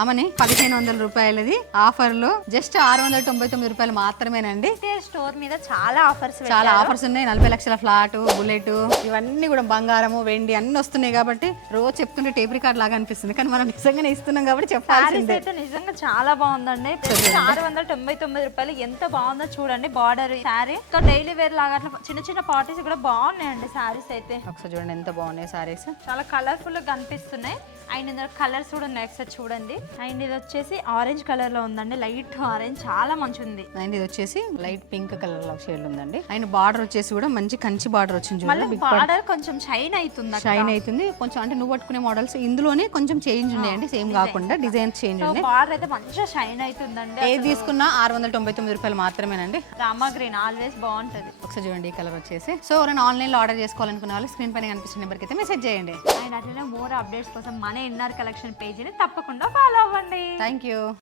ఆమెని 1500 రూపాయలది ఆఫర్ లో జస్ట్ 699 రూపాయలు మాత్రమేనండి. స్టోర్ మీద చాలా ఆఫర్స్ ఉన్నాయి. 40 లక్షల ఫ్లాట్, బుల్లెట్, ఇవన్నీ కూడా బంగారము, వెండి అన్ని వస్తున్నాయి కాబట్టి రోజు చెప్తుంటే టేప్ రికార్డ్ లాగా అనిపిస్తుంది, కానీ మనం నిజంగానే ఇస్తున్నాం కాబట్టి చెప్పాల్సిందే. నిజంగా చాలా బాగుందండి. 699 రూపాయలు ఎంత బాగుందో చూడండి. బార్డర్ శారీ డైలీ వేర్ లాగా అట్లా చిన్న చిన్న పార్టీస్ కూడా బాగున్నాయండి. శారీస్ అయితే ఒకసారి చూడండి ఎంత బాగున్నాయి శారీస్, చాలా కలర్ఫుల్ గా కనిపిస్తున్నాయి. అండ్ ఇందులో కలర్స్ కూడా ఉన్నాయి, ఒకసారి చూడండి. అండ్ ఇది వచ్చేసి ఆరెంజ్ కలర్ లో ఉందండి, లైట్ ఆరెంజ్, చాలా మంచిగా ఉంది. అండ్ ఇది వచ్చేసి లైట్ పింక్ కలర్ లో షేడ్ ఉందండి. అండ్ బార్డర్ వచ్చేసి కూడా మంచి కంచి బార్డర్ వచ్చింది చూడండి. బార్డర్ కొంచెం షైన్ అవుతుంది కొంచెం, అంటే నువ్వు పట్టుకునే మోడల్స్ ఇందులోనే కొంచెం చేంజ్ ఉన్నాయండి, సేమ్ కాకుండా డిజైన్స్ చేంజ్ ఉన్నాయి. బార్డర్ అయితే మంచిగా షైన్ అవుతుందండి. ఏది తీసుకున్నా 699 రూపాయలు మాత్రమేనండి. రామా గ్రీన్ ఆల్వేస్ బాగుంటది. ఒకసారి చూడండి ఈ కలర్ వచ్చేసి. సో ఎవరైనా ఆన్లైన్ లో ఆర్డర్ చేసుకోవాలనుకున్న వాళ్ళు స్క్రీన్ పైన కనిపిస్తున్న నెంబర్కి అయితే మెసేజ్ చేయండి. అండ్ అట్లనే మోర్ అప్డేట్స్ కోసం మన ఇన్నర్ కలెక్షన్ పేజీని తప్పకుండా ఫాలో అవ్వండి. Thank you.